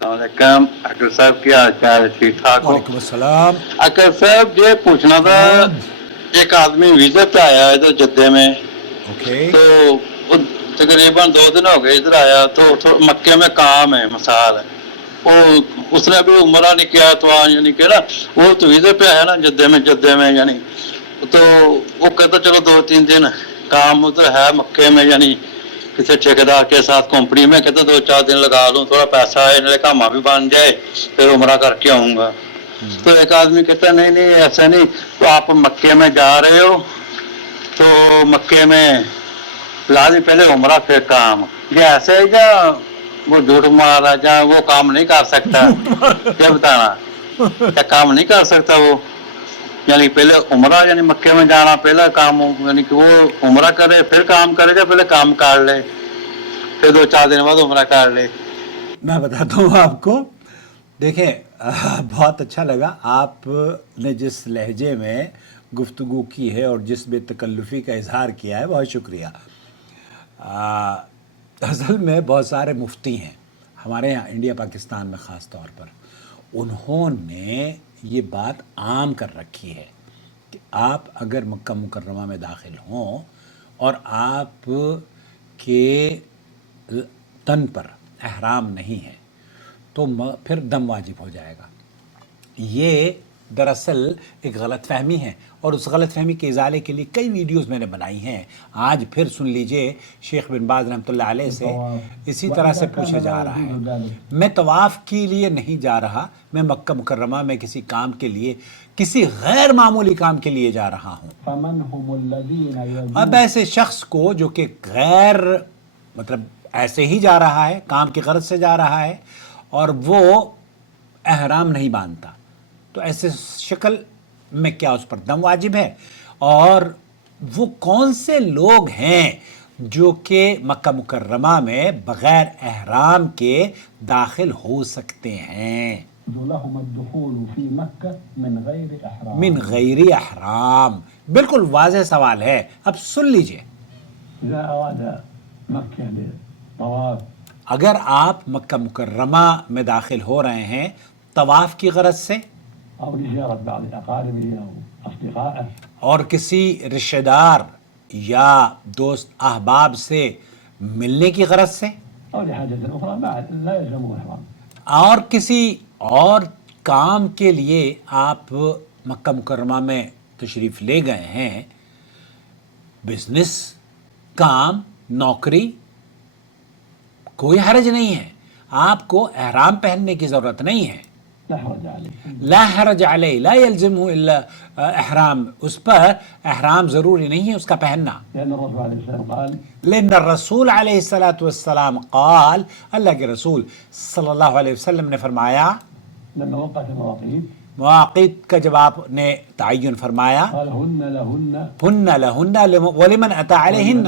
السلام اکر صاحب کی حال چال ٹھیک ٹھاک ہو؟ وعلیکم السلام. اکر صاحب یہ پوچھنا تھا، ایک آدمی ویزا پہ آیا ہے ادھر جدے میں، اوکے. تو تقریباً 2 دن ہو گئے ادھر آیا، تو مکے میں کام ہے مثال ہے، وہ اس نے بھی عمرہ نہیں کیا تو یعنی کہ نا وہ تو ویزے پہ آیا نا جدے میں یعنی، تو وہ کہتا چلو 2-3 دن کام ادھر ہے مکے میں، یعنی کسی ٹھیکیدار کے ساتھ کمپنی میں، کہتے 2-4 دن لگا لوں، تھوڑا پیسہ ہے کاما بھی بن جائے، پھر عمرہ کر کے آؤں گا. تو ایک آدمی کہتا نہیں نہیں ایسا نہیں، تو آپ مکے میں جا رہے ہو تو مکے میں لازمی پہلے عمرہ پھر کام، یہ ایسے ہے کیا؟ وہ جھوٹ مار رہا ہے جہاں وہ کام نہیں کر سکتا، کیا بتانا، کیا کام نہیں کر سکتا وہ؟ یعنی پہلے عمرہ یعنی مکے میں جانا پہلا کام، یعنی کہ وہ عمرہ کرے پھر کام کرے گا، پہلے کام کر لے پھر 2-4 دن بعد عمرہ کر لے. میں بتاتا ہوں آپ کو. دیکھیں بہت اچھا لگا آپ نے جس لہجے میں گفتگو کی ہے اور جس بے تکلفی کا اظہار کیا ہے، بہت شکریہ. اصل میں بہت سارے مفتی ہیں ہمارے یہاں انڈیا پاکستان میں خاص طور پر، انہوں نے یہ بات عام کر رکھی ہے کہ آپ اگر مکہ مکرمہ میں داخل ہوں اور آپ کے تن پر احرام نہیں ہے تو پھر دم واجب ہو جائے گا. یہ دراصل ایک غلط فہمی ہے، اور اس غلط فہمی کے ازالے کے لیے کئی ویڈیوز میں نے بنائی ہیں. آج پھر سن لیجئے، شیخ بن باز رحمۃ اللہ علیہ سے اسی طرح سے پوچھا جا رہا ہے. میں طواف کے لیے نہیں جا رہا، میں مکہ مکرمہ میں کسی کام کے لیے، کسی غیر معمولی کام کے لیے جا رہا ہوں. اب ایسے شخص کو جو کہ غیر مطلب ایسے ہی جا رہا ہے، کام کی غرض سے جا رہا ہے، اور وہ احرام نہیں باندھتا، تو ایسے شکل میں کیا اس پر دم واجب ہے؟ اور وہ کون سے لوگ ہیں جو کہ مکہ مکرمہ میں بغیر احرام کے داخل ہو سکتے ہیں؟ من غیر احرام. بالکل واضح سوال ہے، اب سن لیجئے. اگر آپ مکہ مکرمہ میں داخل ہو رہے ہیں طواف کی غرض سے، اور کسی رشتہ دار یا دوست احباب سے ملنے کی غرض سے، اور کسی اور کام کے لیے آپ مکہ مکرمہ میں تشریف لے گئے ہیں، بزنس، کام، نوکری، کوئی حرج نہیں ہے، آپ کو احرام پہننے کی ضرورت نہیں ہے. لا حرج علیہ، لا یلزمہ الا احرام، اس پر احرام ضروری نہیں ہے اس کا پہننا. لأن الرسول علیہ الصلاۃ والسلام قال، اللہ کے رسول صلی اللہ علیہ وسلم نے فرمایا، مواقیت کا جب آپ نے تعین فرمایا، ہن لہن ولمن اتی علیہن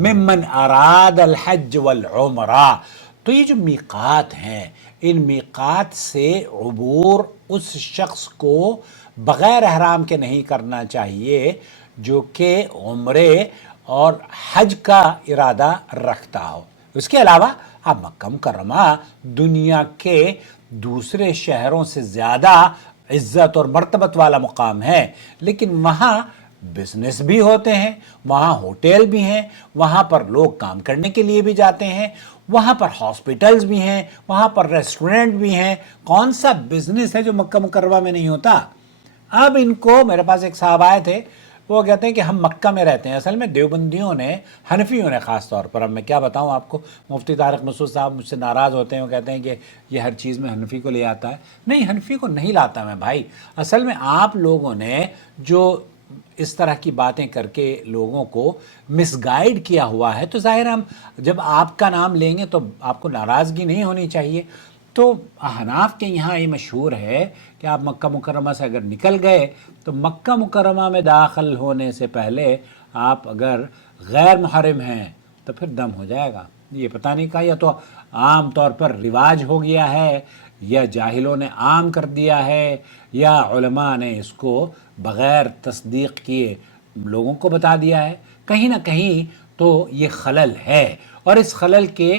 ممن اراد الحج والعمرہ. تو یہ جو میقات ہیں، ان میقات سے عبور اس شخص کو بغیر احرام کے نہیں کرنا چاہیے جو کہ عمرے اور حج کا ارادہ رکھتا ہو. اس کے علاوہ اب مکہ مکرمہ دنیا کے دوسرے شہروں سے زیادہ عزت اور مرتبت والا مقام ہے، لیکن وہاں بزنس بھی ہوتے ہیں، وہاں ہوٹل بھی ہیں، وہاں پر لوگ کام کرنے کے لیے بھی جاتے ہیں، وہاں پر ہاسپٹلز بھی ہیں، وہاں پر ریسٹورنٹ بھی ہیں. کون سا بزنس ہے جو مکہ مکرمہ میں نہیں ہوتا؟ اب ان کو، میرے پاس ایک صاحب آئے تھے، وہ کہتے ہیں کہ ہم مکہ میں رہتے ہیں. اصل میں دیوبندیوں نے، حنفیوں نے خاص طور پر، اب میں کیا بتاؤں آپ کو، مفتی طارق مسعود صاحب مجھ سے ناراض ہوتے ہیں، وہ کہتے ہیں کہ یہ ہر چیز میں حنفی کو لے آتا ہے. نہیں، حنفی کو نہیں لاتا میں بھائی. اصل میں آپ لوگوں نے جو اس طرح کی باتیں کر کے لوگوں کو مس گائیڈ کیا ہوا ہے، تو ظاہر ہم جب آپ کا نام لیں گے تو آپ کو ناراضگی نہیں ہونی چاہیے. تو احناف کے یہاں یہ مشہور ہے کہ آپ مکہ مکرمہ سے اگر نکل گئے تو مکہ مکرمہ میں داخل ہونے سے پہلے آپ اگر غیر محرم ہیں تو پھر دم ہو جائے گا. یہ پتہ نہیں کہا، یا تو عام طور پر رواج ہو گیا ہے، یا جاہلوں نے عام کر دیا ہے، یا علماء نے اس کو بغیر تصدیق کیے لوگوں کو بتا دیا ہے. کہیں نہ کہیں تو یہ خلل ہے، اور اس خلل کے